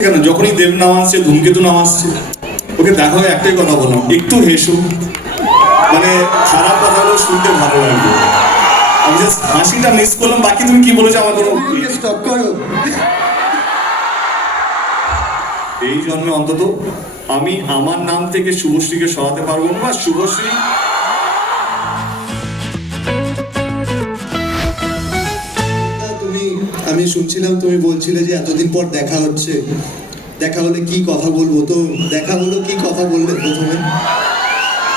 কেন? যখনই দেব নাম আসছে ধূমকেতু নাম আসছে। ওকে দেখা একটাই কথা বললাম একটু হেসো। মানে খারাপ কথাগুলো শুনতে ভালো লাগবে আমি জাস্ট হাসিটা মিস করলাম বাকি তুমি কি বলেছ আমার কোনো স্টপ করো। এই জন্মে অন্তত আমি আমার নাম থেকে শুভশ্রীকে সরাতে পারব না বা শুভশ্রী আমি শুনছিলাম তুমি বলছিলে যে এতদিন পর দেখা হচ্ছে। দেখা হলে কি কথা বলব? তো দেখা হলো কি কথা বললে প্রথমে?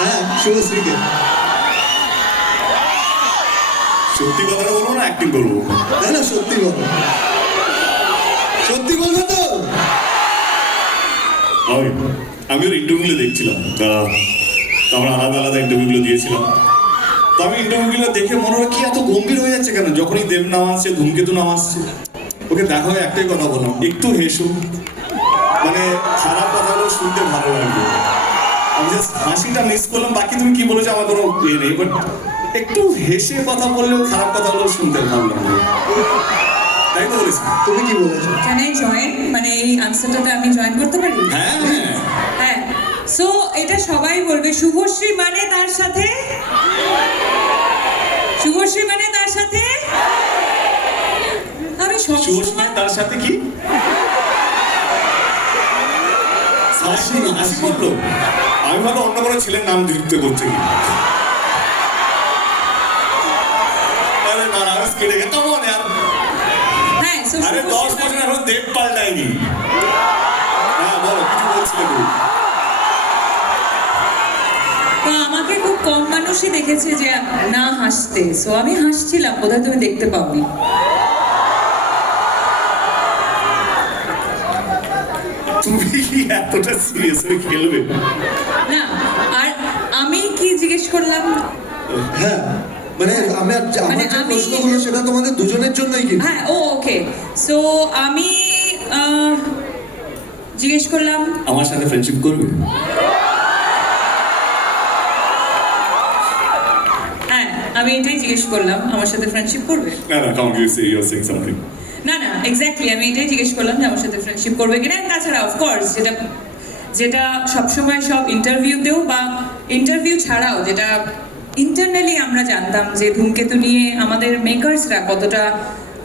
হ্যাঁ শুভশ্রীকে সত্যি কথাটা বলব না অ্যাক্টিং করব। না না সত্যি বলো। সত্যি বলব তো? আমি ওর ইন্টারভিউগুলো দেখছিলাম। আমরা আলাদা আলাদা ইন্টারভিউগুলো দিয়েছিলাম। তো আমি ইন্টারভিউগুলো দেখে মনে হয় কি এত গম্ভীর হয়ে যাচ্ছে কেন? যখনই দেব নাম আসছে ধূমকেতু নাম আসছে। ওকে দেখা হয়ে একটাই কথা বললাম একটু হেসো। মানে খারাপ কথাগুলো শুনতে ভালো লাগবে আমি জাস্ট হাসিটা মিস করলাম বাকি তুমি কি বলেছ আমার কোনো ইয়ে নেই বাট একটু হেসে কথা বললেও খারাপ কথাগুলো শুনতে ভালো লাগবে তাই তো বলেছি। তুমি কি বলেছ? ক্যান আই জয়েন মানে এই আনসারটাতে আমি জয়েন করতে পারি? হ্যাঁ হ্যাঁ। এটা সবাই বলবে। শুভশ্রী মানে তার সাথে? শুভশ্রী মানে তার সাথে? আমি শুভশ্রী তার সাথে কি? হাসি করল আমি ভালো অন্য কোনো ছেলের নাম যুক্ত করছে আরে মনে হ্যাঁ দশ বছর এখন দেব পাল্টায়নি। হ্যাঁ বলো কিছু বলছিলে তো আমাকে খুব কম মানুষই দেখেছে যে না হাসতে। সো আমি হাসছিলাম বোধহয় তুমি দেখতে পাওনি। তুমি কি এতটা সিরিয়াস হয়ে খেলবে? না আর আমি কি জিজ্ঞেস করলাম? হ্যাঁ মানে আমার আমার মানে যে প্রশ্নগুলো সেটা তোমাদের দুজনের জন্যই কিন্তু। হ্যাঁ ও ওকে সো আমি জিজ্ঞেস করলাম। আমার সাথে ফ্রেন্ডশিপ করবে হ্যাঁ আমি এটাই জিজ্ঞেস করলাম আমার সাথে ফ্রেন্ডশিপ করবে? না না count you say you are saying something না না এক্স্যাক্টলি আমি এটাই জিজ্ঞেস করলাম যে আমার সাথে ফ্রেন্ডশিপ করবে কিনা। তাছাড়া অফকোর্স যেটা যেটা সবসময় সব ইন্টারভিউতেও বা ইন্টারভিউ ছাড়াও যেটা ইন্টারনালি আমরা জানতাম যে ধূমকেতু নিয়ে আমাদের মেকার্সরা কতটা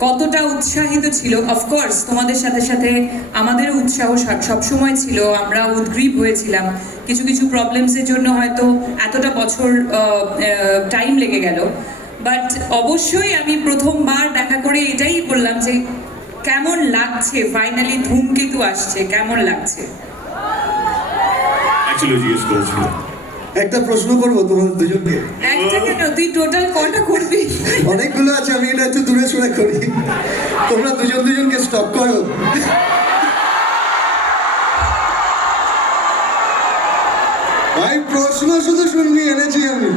কতটা উৎসাহিত ছিল? অফকোর্স তোমাদের সাথে সাথে আমাদের উৎসাহ সব- সবসময় ছিল। আমরা উদ্গ্রীব হয়েছিলাম। কিছু কিছু প্রবলেমসের জন্য হয়তো এতটা বছর টাইম লেগে গেল। বাট অবশ্যই আমি প্রথমবার দেখা করে এটাই বললাম যে, কেমন লাগছে? ফাইনালি ধূমকেতু আসছে। কেমন লাগছে? একটা প্রশ্ন করব তোমাদের দুজনকে? একটা কেন? তুই টোটাল কটা করবি? অনেকগুলো আছে আমি এটা একটু দূরে সরে করি। তোমরা দুজন দুজনকে স্টপ করো। ভাই প্রশ্ন শুধু শুনবি এনেছি আমি।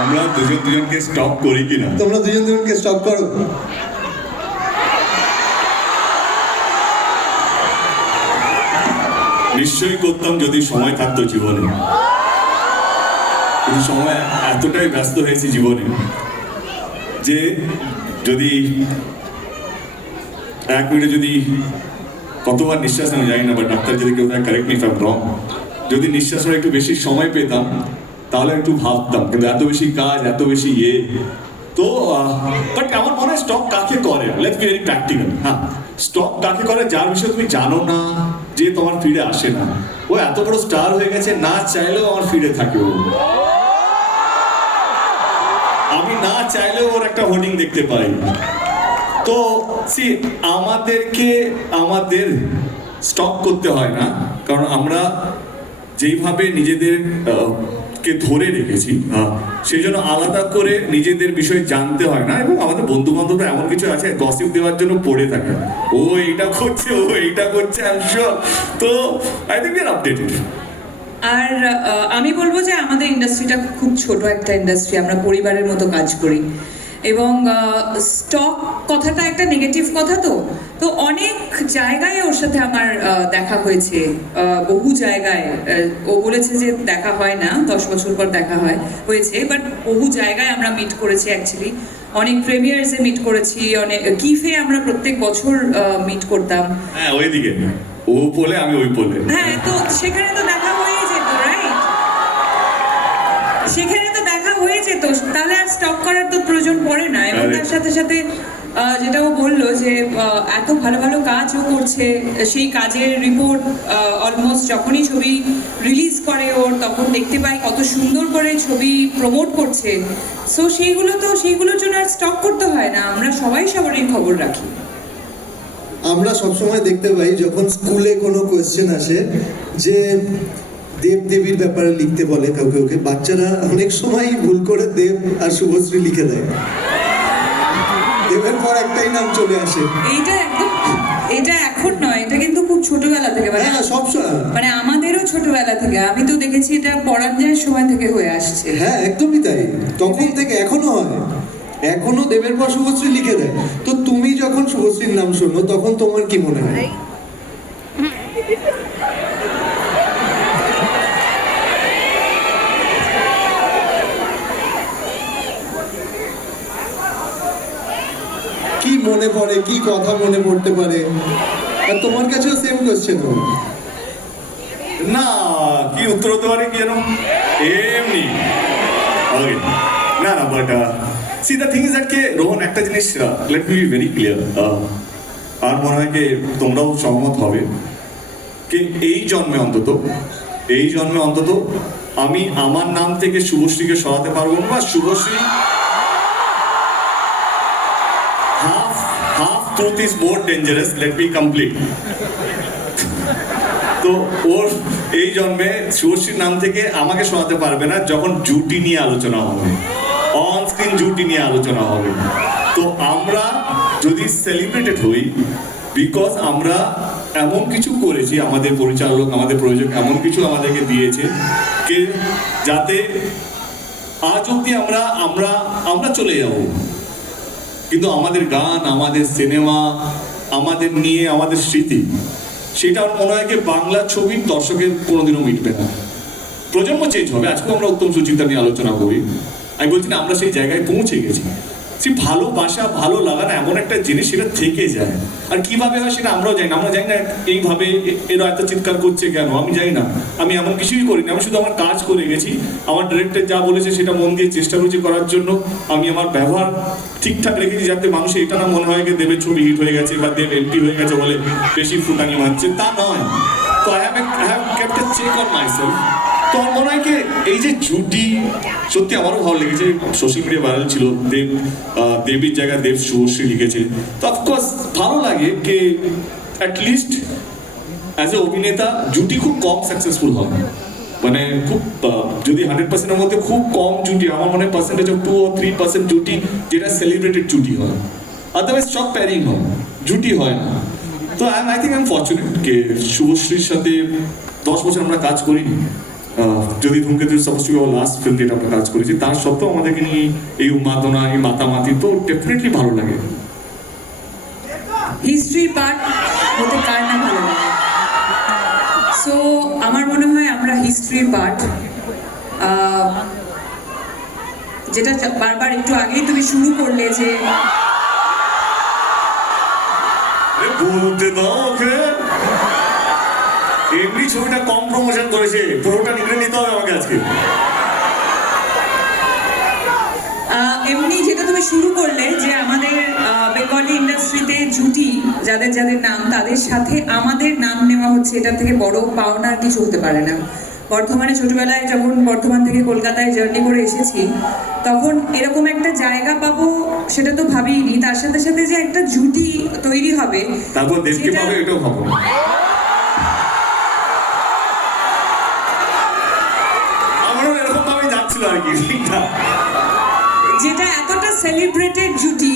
আমরা দুজন দুজনকে স্টপ করি কিনা? তোমরা দুজন দুজনকে স্টপ করো। নিশ্চয়ই করতাম যদি সময় থাকতো জীবনে। সময় এতটাই ব্যস্ত হয়েছি জীবনে যে যদি এক মিনিটে যদি কতবার নিঃশ্বাস আমি জানি না বা ডাক্তার যদি কেউ কারেক্ট মি রং যদি নিঃশ্বাসের একটু বেশি সময় পেতাম, তাহলে একটু ভাবতাম, কিন্তু এত বেশি কাজ, এত বেশি ইয়ে তো বাট আমার মনে হয় স্টক কাকে করে? লেটস বি ভেরি প্র্যাকটিক্যাল হ্যাঁ স্টক কাকে করে? যার বিষয়ে তুমি জানো না যে তোমার ফিরে আসে না। ও এত বড় স্টার হয়ে গেছে, না চাইলেও আমার ফিরে থাকে ও। আমি না চাইলেও ওর একটা হোর্ডিং দেখতে পাই। তো সি আমাদেরকে, আমাদের স্টপ করতে হয় না। কারণ আমরা যেইভাবে নিজেদের কে ধরে রেখেছি সেই জন্য আলাদা করে নিজেদের বিষয়ে জানতে হয় না এবং আমাদের বন্ধু বান্ধবরা এমন কিছু আছে গসিপ দেওয়ার জন্য পড়ে থাকে। ও এটা করছে, ও এটা করছে তো আই থিঙ্ক আর আপডেটেড আর আমি বলব যে আমাদের ইন্ডাস্ট্রিটা খুব ছোট একটা ইন্ডাস্ট্রি আমরা পরিবারের মতো কাজ করি। এবং স্টক কথাটা একটা নেগেটিভ কথা তো। তো অনেক জায়গায় ওর সাথে আমার দেখা হয়েছে। বহু জায়গায় ও বলেছে যে দেখা হয় না দশ বছর পর দেখা হয় হয়েছে। বাট বহু জায়গায় আমরা মিট করেছি অ্যাকচুয়ালি অনেক প্রেমিয়ার্সে মিট করেছি অনেক কিফে আমরা প্রত্যেক বছর মিট করতাম। হ্যাঁ ওইদিকে। ও পোলে আমি ওই পোলে। হ্যাঁ তো সেখানে তো দেখা হয়ে যেত রাইট সেখানে তো তাহলে আর স্টপ করার তো প্রয়োজন পড়ে না। এবং তার সাথে সাথে আহ, যেটা ও বলল যে আহ, এত ভালো ভালো কাজও করছে সেই কাজের রিপোর্ট অলমোস্ট যখনই ছবি রিলিজ করে ওর তখন দেখতে পাই কত সুন্দর করে ছবি প্রমোট করছে। সো সেইগুলো তো সেইগুলোর জন্য আর স্টপ করতে হয় না। আমরা সবাই সবারই খবর রাখি। আমরা সবসময় দেখতে পাই যখন স্কুলে কোনো কোয়েশ্চেন আসে যে দেব দেবীর ব্যাপারে লিখতে বলে কাউকে ওকে বাচ্চারা অনেক সময় ভুল করে দেব আর শুভশ্রী লিখে দেয়। দেবের পর একটাই নাম চলে আসে। এইটা একদম এটা এখন নয় এটা কিন্তু খুব ছোটবেলা থেকে মানে হ্যাঁ সব মানে আমাদেরও ছোটবেলা থেকে আমি তো দেখেছি এটা পড়ার সময় থেকে হয়ে আসছে। হ্যাঁ একদমই তাই। তখন থেকে এখনও হয়। এখনও দেবের পর শুভশ্রী লিখে দেয়। তো তুমি যখন শুভশ্রীর নাম শোনো তখন তোমার কি মনে হয়? মনে পড়ে, কি কথা মনে পড়তে পারে? আর তোমার কাছেও সেম কোয়েশ্চেন হবে না, কি উত্তর হতে পারে কি এমনি। না না but see the thing is that কে রোহন, একটা জিনিস লেট বি ভেরি ক্লিয়ার আর মনে হয় কি তোমরাও সহমত হবে কি এই জন্মে অন্তত, এই জন্মে অন্তত আমি আমার নাম থেকে শুভশ্রীকে সরাতে পারব না, বা Subhashree truth is more dangerous let be complete তো ওর এই জন্মে শুভশ্রীর নাম থেকে আমাকে শোনাতে পারবে না যখন জুটি নিয়ে আলোচনা হবে। অন স্ক্রিন জুটি নিয়ে আলোচনা হবে। তো আমরা যদি সেলিব্রেটেড হই বিকজ আমরা এমন কিছু করেছি, আমাদের পরিচালক, আমাদের প্রয়োজক এমন কিছু আমাদেরকে দিয়েছে কে যাতে আজ অব্দি আমরা আমরা আমরা চলে যাব। কিন্তু আমাদের গান, আমাদের সিনেমা, আমাদের নিয়ে, আমাদের স্মৃতি সেটা মনে হয় বাংলা ছবির দর্শকের কোনোদিনও মিটবে না। প্রজন্ম চেঞ্জ হবে আজকে আমরা উত্তম সুচিন্তা নিয়ে আলোচনা করি। আমি বলছি না, আমরা সেই জায়গায় পৌঁছে গেছি। ভালোবাসা ভালো লাগা না এমন একটা জিনিস সেটা থেকে যায়। আর কীভাবে হয় সেটা আমরাও জানি না। আমরা জানি না এইভাবে এরা এত চিৎকার করছে কেন? আমি জানি না। আমি এমন কিছুই করিনি। আমি শুধু আমার কাজ করে গেছি। আমার ডিরেক্টর যা বলেছে সেটা মন দিয়ে চেষ্টা করেছি করার জন্য। আমি আমার ব্যবহার ঠিকঠাক রেখেছি যাতে মানুষ এটা না মনে হয় যে দেবের ছবি হিট হয়ে গেছে বা দেব এমপি হয়ে গেছে বলে বেশি ফুটানি মারছে। তা নয়। তো I have I have kept check on myself তো আমার মনে হয় এই যে জুটি সত্যি আমারও ভালো লেগেছে। সোশ্যাল মিডিয়া ভাইরাল ছিল। দেব দেবীর জায়গায় দেব শুভশ্রী লিখেছে। তো অফকোর্স ভালো লাগে যে অ্যাটলিস্ট অ্যাজ এ অভিনেতা জুটি খুব কম সাকসেসফুল হয়। মানে খুব যদি হান্ড্রেড পার্সেন্টের মধ্যে খুব কম জুটি, আমার মনে হয় percentage of two three percent জুটি যেটা সেলিব্রেটেড জুটি হয়। আদারওয়াইজ সব প্যারিং হয়। জুটি হয় না। তো I I think I am fortunate কে শুভশ্রীর সাথে দশ বছর আমরা কাজ করিনি। যদি ধূমকেতু সাপোজ টু লাস্ট ফিল্ম যেটা আমরা কাজ করেছি তার সত্ত্বেও আমাদেরকে নিয়ে এই উন্মাদনা এই মাতামাতি তো ডেফিনেটলি ভালো লাগে। হিস্ট্রি পার্ট হতে কার না ভালো লাগে? সো আমার মনে হয় আমরা হিস্ট্রি পার্ট যেটা বারবার একটু আগেই তুমি শুরু করলে যে বলতে দাও ওকে এমনি ছবিটা কম প্রমোশন করেছে পুরোটা নিয়ে নিতে হবে আমাকে আজকে। এমনি যেটা তুমি শুরু করলে যে আমাদের বেঙ্গলি ইন্ডাস্ট্রিতে জুটি যাদের যাদের নাম তাদের সাথে আমাদের নাম নেওয়া হচ্ছে এটা থেকে বড় পাওনা আর কিছু হতে পারে না। বর্ধমানে ছোটবেলায় যখন বর্ধমান থেকে কলকাতায় জার্নি করে এসেছি তখন এরকম একটা জায়গা পাবো সেটা তো ভাবিনি তার সাথে সাথে যে একটা জুটি তৈরি হবে তারপর যেটা- পাবে এটাও ভাবো ভাবে আর কি যেটা এতটা সেলিব্রেটেড জুটি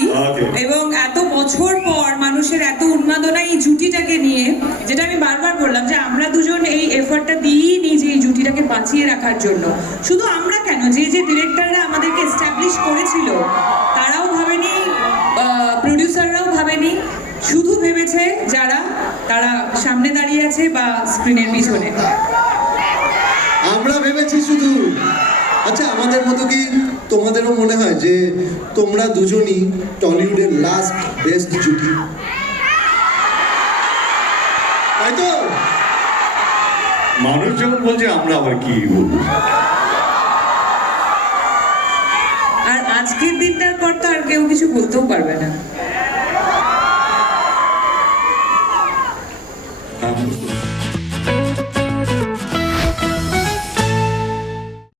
এবং এত বছর পর মানুষের এত উন্মাদনা এই জুটিটাকে নিয়ে যেটা আমি বারবার বললাম যে আমরা দুজন এই এফর্টটা দিয়েই নিই যে এই জুটিটাকে বাঁচিয়ে রাখার জন্য। শুধু আমরা কেন? যে যে ডিরেক্টররা আমাদেরকে এস্টাবলিশ করেছিল তারাও ভাবেনি প্রডিউসাররাও ভাবেনি। শুধু ভেবেছে যারা তারা সামনে দাঁড়িয়ে আছে বা স্ক্রিনের পিছনে। আমরা ভেবেছি শুধু আচ্ছা আমাদের মতো কি তোমাদেরও মনে হয় যে তোমরা দুজনই টলিউডের লাস্ট বেস্ট জুটি? তাই তো? মানুষ যখন বলছে আমরা আবার কি বলব? আর আজকের দিনটার পর তো আর কেউ কিছু বলতেও পারবে না।